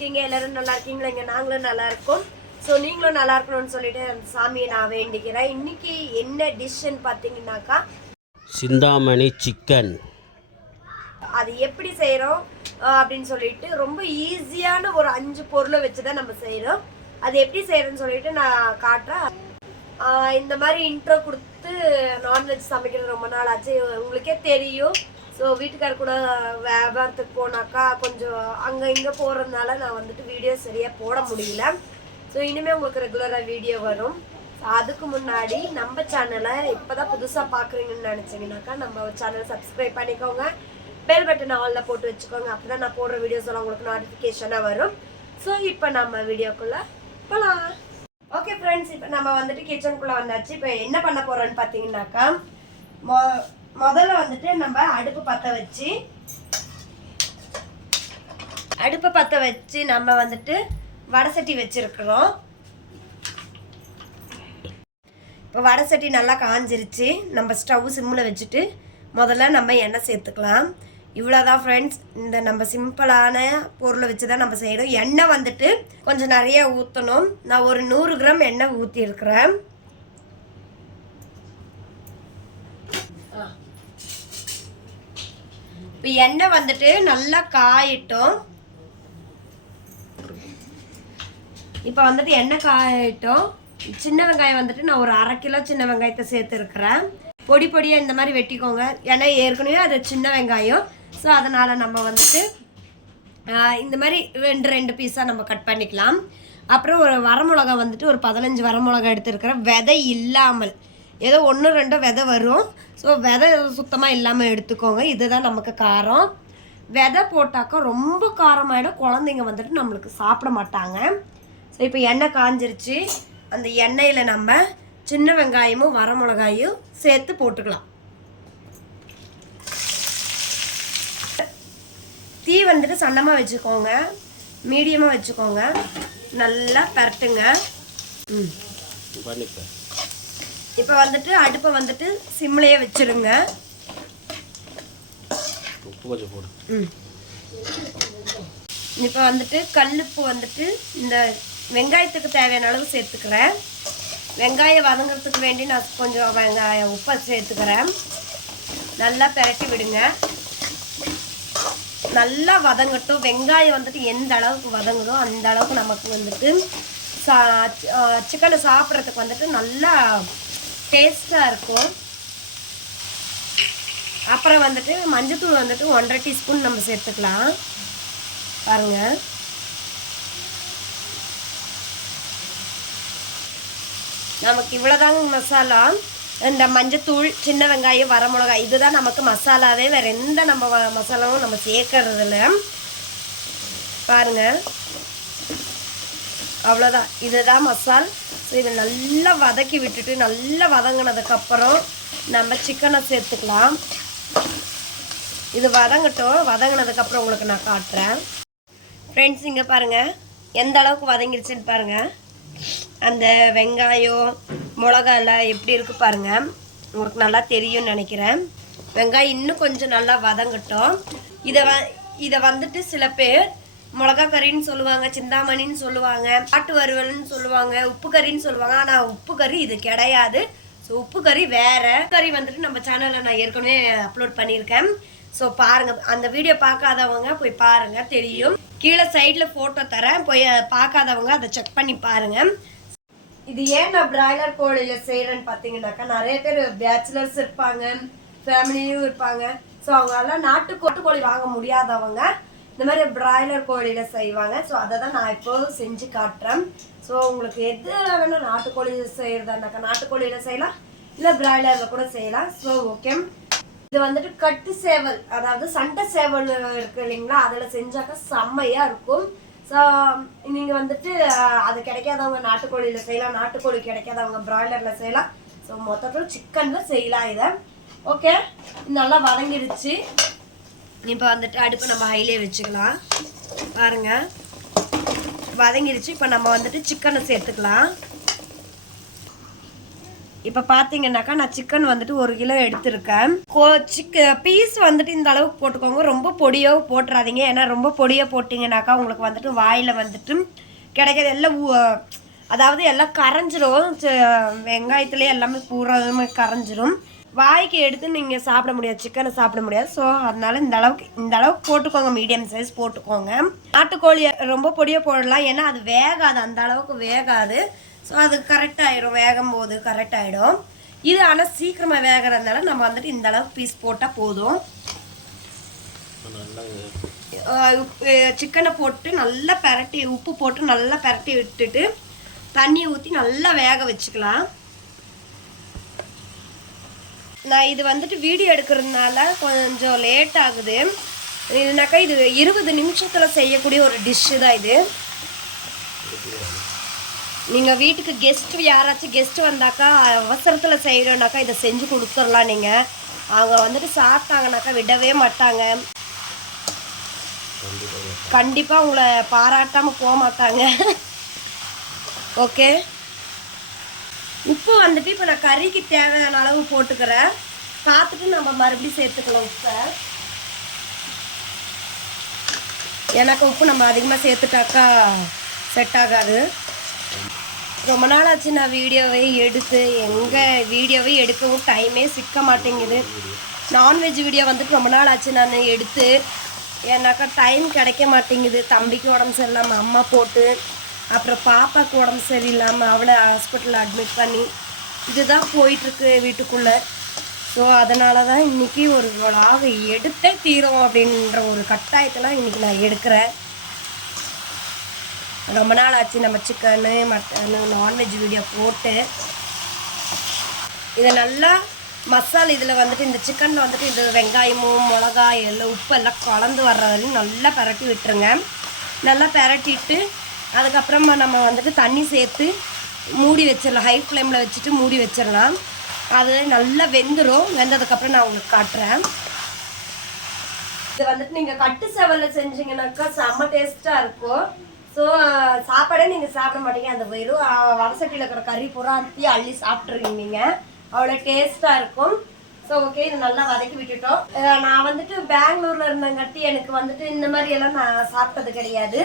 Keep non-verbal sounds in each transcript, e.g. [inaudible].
இருக்கீங்க எல்லாரும் நல்லா இருக்கீங்களா? இங்கே நாங்களும் நல்லா இருக்கோம். ஸோ நீங்களும் நல்லா இருக்கணும்னு சொல்லிட்டு அந்த சாமியை நான் வேண்டிக்கிறேன். இன்னைக்கு என்ன டிஷ்ஷுன்னு பார்த்தீங்கன்னாக்கா சிந்தாமணி சிக்கன் அது எப்படி செய்கிறோம் அப்படின்னு சொல்லிட்டு ரொம்ப ஈஸியான ஒரு அஞ்சு பொருளை வச்சு தான் நம்ம செய்கிறோம் அது எப்படி செய்கிறோன்னு சொல்லிட்டு நான் காட்டுறேன். இந்த மாதிரி இன்ட்ரோ கொடுத்து நான்வெஜ் சமைக்கிறது ரொம்ப நாள் ஆச்சு. உங்களுக்கே தெரியும். ஸோ வீட்டுக்கார் கூட வியாபாரத்துக்கு போனாக்கா கொஞ்சம் அங்கே இங்கே போகிறதுனால நான் வந்துட்டு வீடியோ சரியாக போட முடியல. ஸோ இனிமேல் உங்களுக்கு ரெகுலராக வீடியோ வரும். ஸோ அதுக்கு முன்னாடி நம்ம சேனலை இப்போ தான் புதுசாக பார்க்குறீங்கன்னு நினச்சிங்கனாக்கா நம்ம சேனலை சப்ஸ்கிரைப் பண்ணிக்கோங்க. பெல் பட்டன் ஆலில் போட்டு வச்சுக்கோங்க. அப்போ தான் நான் போடுற வீடியோஸ் எல்லாம் உங்களுக்கு நோட்டிஃபிகேஷனாக வரும். ஸோ இப்போ நம்ம வீடியோக்குள்ளே போகலாம் ஓகே ஃப்ரெண்ட்ஸ் இப்போ நம்ம வந்துட்டு கிச்சனுக்குள்ளே வந்தாச்சு. இப்போ என்ன பண்ண போகிறோன்னு பார்த்தீங்கன்னாக்கா முதல்ல வந்துட்டு நம்ம அடுப்பு பற்ற வச்சு அடுப்பை பற்ற வச்சு நம்ம வந்துட்டு வடை சட்டி வச்சுருக்குறோம். இப்போ வடை சட்டி நல்லா காஞ்சிருச்சு. நம்ம ஸ்டவ் சிம்மில் வச்சுட்டு முதல்ல நம்ம எண்ணெய் சேர்த்துக்கலாம். இவ்வளோதான் ஃப்ரெண்ட்ஸ் இந்த நம்ம சிம்பிளான பொருளை வச்சு தான் நம்ம செய்யணும். எண்ணெய் வந்துட்டு கொஞ்சம் நிறைய ஊற்றணும் நான் ஒரு நூறு கிராம் எண்ணெய் ஊற்றிருக்கிறேன் இப்போ எண்ணெய் வந்துட்டு நல்லா காயிட்டோம். இப்போ வந்துட்டு எண்ணெய் காயிட்டோம். சின்ன வெங்காயம் வந்துட்டு நான் ஒரு அரை கிலோ சின்ன வெங்காயத்தை சேர்த்துருக்குறேன். பொடி பொடியாக இந்த மாதிரி வெட்டிக்கோங்க. ஏன்னா ஏற்கனவே அது சின்ன வெங்காயம். ஸோ அதனால் நம்ம வந்துட்டு இந்த மாதிரி ரெண்டு ரெண்டு பீஸாக நம்ம கட் பண்ணிக்கலாம். அப்புறம் ஒரு வரமிளகா வந்துட்டு ஒரு பதினஞ்சு வரமிளகா எடுத்துருக்கிறேன். விதை இல்லாமல். ஏதோ ஒன்று ரெண்டோ விதை வரும். ஸோ விதை சுத்தமாக இல்லாமல் எடுத்துக்கோங்க. இதுதான் நமக்கு காரம். விதை போட்டாக்கா ரொம்ப காரமாயிடும். குழந்தைங்க வந்துட்டு நம்மளுக்கு சாப்பிட மாட்டாங்க. ஸோ இப்போ எண்ணெய் காஞ்சிருச்சு. அந்த எண்ணெயில் நம்ம சின்ன வெங்காயமும் வரமிளகாயும் சேர்த்து போட்டுக்கலாம். தீ வந்துட்டு சன்னமாக வச்சுக்கோங்க. மீடியமாக வச்சுக்கோங்க. நல்லா பரட்டுங்க. ம். பண்ணிப்பேன் இப்போ வந்துட்டு அடுப்பை வந்துட்டு சிம்லேயே வச்சிருங்க. இப்போ வந்துட்டு கல்லுப்பு வந்துட்டு இந்த வெங்காயத்துக்கு தேவையான அளவு சேர்த்துக்கிறேன். வெங்காயம் வதங்குறதுக்கு வேண்டி நான் கொஞ்சம் வெங்காயம் உப்பை சேர்த்துக்கிறேன். நல்லா பிரட்டி விடுங்க. நல்லா வதங்கட்டும். வெங்காயம் வந்துட்டு எந்த அளவுக்கு வதங்குதோ அந்த அளவுக்கு நமக்கு வந்துட்டு சா சிக்கனை சாப்பிட்றதுக்கு வந்துட்டு நல்லா டேஸ்ட்டாக இருக்கும். அப்புறம் வந்துட்டு மஞ்சத்தூள் வந்துட்டு ஒன்றரை டீஸ்பூன் நம்ம சேர்த்துக்கலாம். பாருங்க. நமக்கு இவ்வளோதாங்க மசாலா. இந்த மஞ்சத்தூள் சின்ன வெங்காயம் வரமிளகாய் இதுதான் நமக்கு மசாலாவே. வேற எந்த நம்ம வ- மசாலாவும் நம்ம சேர்க்கறது இல்ல பாருங்க. அவ்வளோதான் இதுதான் மசால். ஸோ இதை நல்லா வதக்கி விட்டுட்டு நல்லா வதங்கினதுக்கப்புறம் நம்ம சிக்கனை சேர்த்துக்கலாம். இது வதங்கட்டும். வதங்கினதுக்கப்புறம் உங்களுக்கு நான் காட்டுறேன். ஃப்ரெண்ட்ஸ் இங்கே பாருங்கள் எந்த அளவுக்கு வதங்கிருச்சுன்னு பாருங்கள் அந்த வெங்காயம் மிளகாலாம் எப்படி இருக்கு பாருங்கள் உங்களுக்கு நல்லா தெரியும்னு நினைக்கிறேன். வெங்காயம் இன்னும் கொஞ்சம் நல்லா வதங்கட்டும். இதை வ இதை வந்துட்டு சில பேர் மிளகா கறின்னு சொல்லுவாங்க சிந்தாமணின்னு சொல்லுவாங்க ஆட்டு வறுவல்னு சொல்லுவாங்க உப்பு கறின்னு சொல்லுவாங்க. ஆனால் உப்பு கறி இது கிடையாது. ஸோ உப்பு கறி வேற. கறி வந்துட்டு நம்ம சேனலில் நான் ஏற்கனவே அப்லோட் பண்ணியிருக்கேன். ஸோ பாருங்க. அந்த வீடியோ பார்க்காதவங்க போய் பாருங்க. தெரியும். கீழே சைடில் ஃபோட்டோ தரேன். போய் பார்க்காதவங்க அதை செக் பண்ணி பாருங்க. இது ஏன் நான் பிராய்லர் கோழியில் செய்கிறேன்னு பார்த்தீங்கன்னாக்கா நிறைய பேர் பேச்சுலர்ஸ் இருப்பாங்க ஃபேமிலியும் இருப்பாங்க. ஸோ அவங்களால நாட்டு கோட்டு கோழி வாங்க முடியாதவங்க இந்த மாதிரி பிராய்லர் கோழியில் செய்வாங்க. ஸோ அதை தான் நான் இப்போ செஞ்சு காட்டுறேன். ஸோ உங்களுக்கு எது வேணும் நாட்டுக்கோழி செய்கிறதானாக்கா நாட்டுக்கோழியில் செய்யலாம். இல்லை பிராய்லரில் கூட செய்யலாம். ஸோ ஓகே இது வந்துட்டு கட்டு சேவல். அதாவது சண்டை சேவல் இருக்கு இல்லைங்களா? அதில் செஞ்சாக்கா செம்மையாக இருக்கும். ஸோ நீங்கள் வந்துட்டு அது கிடைக்காதவங்க நாட்டுக்கோழியில் செய்யலாம். நாட்டுக்கோழி கிடைக்காதவங்க பிராய்லரில் செய்யலாம். ஸோ மொத்தத்தில் சிக்கனில் செய்யலாம் இதை. ஓகே நல்லா வதங்கிடுச்சு. இப்போ வந்துட்டு அடுப்பு நம்ம ஹைலே வச்சுக்கலாம். பாருங்க. வதங்கிடுச்சு. இப்போ நம்ம வந்துட்டு சிக்கனை சேர்த்துக்கலாம். இப்போ பார்த்தீங்கன்னாக்கா நான் சிக்கன் வந்துட்டு ஒரு கிலோ எடுத்திருக்கேன். கோ சிக்க பீஸ் வந்துட்டு இந்த அளவுக்கு போட்டுக்கோங்க. ரொம்ப பொடியோ போட்டுறாதீங்க. ஏன்னா ரொம்ப பொடியோ போட்டிங்கனாக்கா உங்களுக்கு வந்துட்டு வாயில் வந்துட்டு கிடைக்கிறது எல்லாம் அதாவது எல்லாம் கரைஞ்சிரும். ச- வெங்காயத்துலேயே எல்லாமே பூராமே கரைஞ்சிரும். வாய்க்கு எடுத்து நீங்கள் சாப்பிட முடியாது சிக்கனை சாப்பிட முடியாது. ஸோ அதனால இந்த அளவுக்கு இந்த அளவுக்கு போட்டுக்கோங்க மீடியம் சைஸ் போட்டுக்கோங்க. நாட்டுக்கோழி ரொம்ப பொடியாக போடலாம். ஏன்னா அது வேகாது. அந்த அளவுக்கு வேகாது. ஸோ அது கரெக்ட் ஆயிடும். வேகும் போது கரெக்ட் ஆகிடும் இது ஆனால் சீக்கிரமாக வேகிறதுனால நம்ம வந்துட்டு இந்த அளவுக்கு பீஸ் போட்டால் போதும். சிக்கனை போட்டு நல்லா பரட்டி உப்பு போட்டு நல்லா பரட்டி விட்டுட்டு தண்ணி ஊற்றி நல்லா வேக வச்சுக்கலாம். நான் இது வந்துட்டு வீடியோ எடுக்கிறதுனால கொஞ்சம் லேட் ஆகுது. இதுனாக்கா இது இருபது நிமிஷத்தில் செய்யக்கூடிய ஒரு டிஷ்ஷு தான் இது. நீங்கள் வீட்டுக்கு கெஸ்ட்டு யாராச்சும் கெஸ்ட்டு வந்தாக்கா அவசரத்தில் செய்கிறோன்னாக்கா இதை செஞ்சு கொடுத்துடலாம் நீங்கள் அவங்க வந்துட்டு சாப்பிட்டாங்கனாக்கா விடவே மாட்டாங்க. கண்டிப்பாக உங்களை பாராட்டாமல் போக மாட்டாங்க. [laughs] ஓகே உப்பு வந்துட்டு இப்போ நான் கறிக்கு தேவையான அளவு போட்டுக்கிறேன். பார்த்துட்டு நம்ம மறுபடியும் சேர்த்துக்கலாம் உப்பை. எனக்கு உப்பு நம்ம அதிகமாக சேர்த்துட்டாக்கா செட் ஆகாது. ரொம்ப நாள் ஆச்சு நான் வீடியோவை எடுத்து எங்கே வீடியோவை எடுக்கவும் டைமே சிக்க மாட்டேங்குது. நான்வெஜ் வீடியோ வந்துட்டு ரொம்ப நாள் ஆச்சு நான் எடுத்து ஏன்னாக்கா டைம் கிடைக்க மாட்டேங்குது. தம்பிக்கு உடம்பு சரியில்லாமல் அம்மா போட்டு அப்புறம் பாப்பாவுக்கு உடம்பு சரியில்லாமல் அவளை ஹாஸ்பிட்டலில் அட்மிட் பண்ணி இதுதான் போயிட்டுருக்கு வீட்டுக்குள்ளே. ஸோ அதனால தான் இன்றைக்கி ஒரு vlog எடுத்தே தீரும் அப்படின்ற ஒரு கட்டாயத்தில் இன்றைக்கி நான் எடுக்கிறேன். ரொம்ப நாள் ஆச்சு நம்ம சிக்கனு மட்டனு நான்வெஜ் வீடியோ போட்டு. இதை நல்லா மசாலா இதில் வந்துட்டு இந்த சிக்கனில் வந்துட்டு இது வெங்காயமும் மிளகாய் எல்லாம் உப்பு எல்லாம் கலந்து வர்ற வரையும் நல்லா பரட்டி விட்டுருங்க. நல்லா பரட்டிட்டு அதுக்கப்புறமா நம்ம வந்துட்டு தண்ணி சேர்த்து மூடி வச்சிடலாம். ஹை ஃப்ளேமில் வச்சுட்டு மூடி வச்சிடலாம். அது நல்லா வெந்துடும் வெந்ததுக்கப்புறம் நான் உங்களுக்கு காட்டுறேன். இது வந்துட்டு நீங்கள் கட்டு செவலில் செஞ்சீங்கன்னாக்கா செம்ம டேஸ்ட்டாக இருக்கும். ஸோ சாப்பாடே நீங்கள் சாப்பிட மாட்டீங்க. அந்த வெறும் வரசட்டியில் வடசட்டியில் இருக்கிற கறி பூரா அத்தி அள்ளி சாப்பிட்ருவீங்க நீங்கள் அவ்வளோ டேஸ்ட்டாக இருக்கும். ஸோ ஓகே இது நல்லா வதக்கி விட்டுட்டோம். நான் வந்துட்டு பெங்களூரில் இருந்தங்காட்டி எனக்கு வந்துட்டு இந்த மாதிரி எல்லாம் நான் சாப்பிட்டது கிடையாது.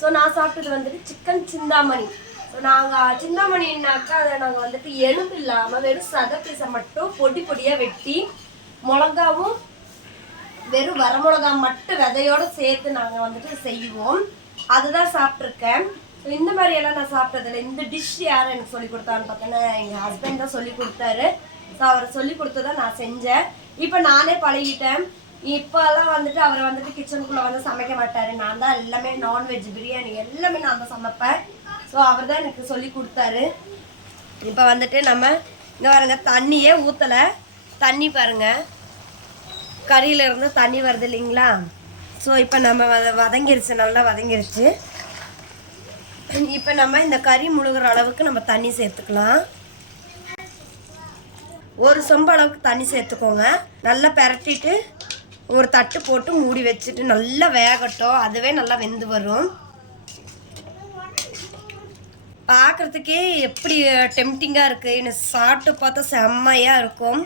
ஸோ நான் சாப்பிட்டது வந்துட்டு சிக்கன் சிந்தாமணி. ஸோ நாங்கள் சிந்தாமணின்னாக்கா அதை நாங்கள் வந்துட்டு எலும்பு இல்லாமல் வெறும் சத பீஸை மட்டும் பொடி பொடியாக வெட்டி மிளகாவும் வெறும் வரமிளகா மட்டும் விதையோட சேர்த்து நாங்கள் வந்துட்டு செய்வோம். அதுதான் சாப்பிட்ருக்கேன் ஸோ இந்த மாதிரி எல்லாம் நான் சாப்பிட்டதில்ல. இந்த டிஷ் யார் எனக்கு சொல்லி கொடுத்தான்னு பார்த்தோன்னா எங்கள் ஹஸ்பண்ட் தான் சொல்லி கொடுத்தாரு. ஸோ அவர் சொல்லி கொடுத்ததான் நான் செஞ்சேன். இப்போ நானே பழகிட்டேன். இப்போல்லாம் வந்துட்டு அவர் வந்துட்டு கிச்சனுக்குள்ளே வந்து சமைக்க மாட்டார். நான் தான் எல்லாமே நான்வெஜ் பிரியாணி எல்லாமே நான் தான் சமைப்பேன். ஸோ அவர் தான் எனக்கு சொல்லி கொடுத்தாரு. இப்போ வந்துட்டு நம்ம இங்கே பாருங்க தண்ணியே ஊற்றலை தண்ணி பாருங்கள் கறியிலிருந்து தண்ணி வருது இல்லைங்களா? ஸோ இப்போ நம்ம வத வதங்கிருச்சு நல்லா வதங்கிருச்சு. இப்போ நம்ம இந்த கறி முழுகிற அளவுக்கு நம்ம தண்ணி சேர்த்துக்கலாம். ஒரு சொம்பு அளவுக்கு தண்ணி சேர்த்துக்கோங்க. நல்லா பெரட்டிட்டு ஒரு தட்டு போட்டு மூடி வச்சுட்டு நல்லா வேகட்டும். அதுவே நல்லா வெந்து வரும். பார்க்குறதுக்கே எப்படி டெம்டிங்காக இருக்குது எனக்கு சாப்பிட்டு பார்த்தா செம்மையாக இருக்கும்.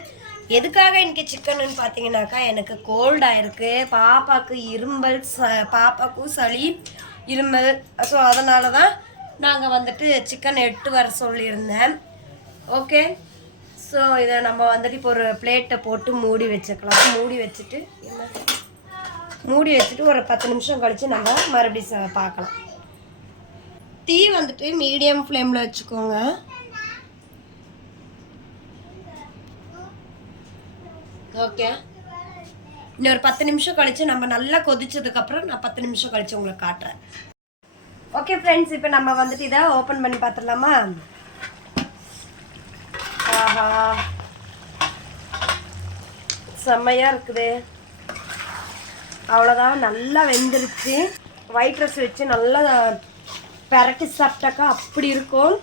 எதுக்காக எனக்கு சிக்கனுன்னு பார்த்தீங்கன்னாக்கா எனக்கு கோல்டாக இருக்குது பாப்பாவுக்கு இரும்பல் ச பாப்பாவுக்கும் சளி இருமல் ஸோ அதனால தான் நாங்கள் வந்துட்டு சிக்கன் எட்டு வர சொல்லியிருந்தேன். ஓகே ஸோ இதை நம்ம வந்துட்டு இப்போ ஒரு பிளேட்டை போட்டு மூடி வச்சுக்கலாம். மூடி வச்சுட்டு மூடி வச்சுட்டு ஒரு பத்து நிமிஷம் கழித்து நம்ம மறுபடியும் பார்க்கலாம். தீ வந்துட்டு மீடியம் ஃப்ளேமில் வச்சுக்கோங்க. ஓகே இன்னொரு பத்து நிமிஷம் கழிச்சு நம்ம நல்லா கொதிச்சதுக்கப்புறம் நான் பத்து நிமிஷம் கழிச்சு உங்களுக்கு காட்டுறேன். ஓகே ஃப்ரெண்ட்ஸ் இப்போ நம்ம வந்துட்டு இதை ஓப்பன் பண்ணி பார்த்துடலாமா? ஆஹா. செம்மையாக இருக்குது. அவ்வளோதான் நல்லா வெந்துருச்சு. ஒயிட் ரைஸ் வச்சு நல்லா பெரட்டி சாப்பிட்டாக்கா அப்படி இருக்கும்.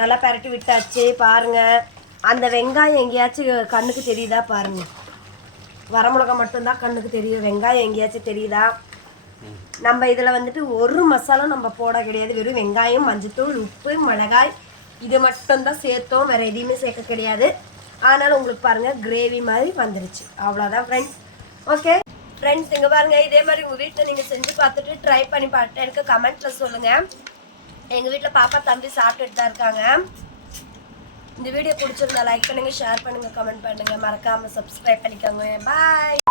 நல்லா பெரட்டி விட்டாச்சு பாருங்க. அந்த வெங்காயம் எங்கேயாச்சும் கண்ணுக்கு தெரியுதா பாருங்க. வரமிளகா மட்டும்தான் கண்ணுக்கு தெரியும். வெங்காயம் எங்கேயாச்சும் தெரியுதா? நம்ம இதில் வந்துட்டு ஒரு மசாலா நம்ம போட கிடையாது. வெறும் வெங்காயம் மஞ்சத்தூள் உப்பு மிளகாய் இது மட்டும்தான் சேர்த்தோம். வேறு எதையுமே சேர்க்க கிடையாது. ஆனாலும் உங்களுக்கு பாருங்கள் கிரேவி மாதிரி வந்துருச்சு. அவ்வளோதான் ஃப்ரெண்ட்ஸ் ஓகே ஃப்ரெண்ட்ஸ் இங்கே பாருங்கள் இதே மாதிரி உங்கள் வீட்டில் நீங்கள் செஞ்சு பார்த்துட்டு ட்ரை பண்ணி பார்த்துட்டு எனக்கு கமெண்ட்டில் சொல்லுங்கள் எங்கள் வீட்டில் பாப்பா தம்பி சாப்பிட்டுட்டு தான் இருக்காங்க. இந்த வீடியோ பிடிச்சிருந்தா லைக் பண்ணுங்கள் ஷேர் பண்ணுங்கள் கமெண்ட் பண்ணுங்கள் மறக்காமல் சப்ஸ்கிரைப் பண்ணிக்கோங்க. பாய்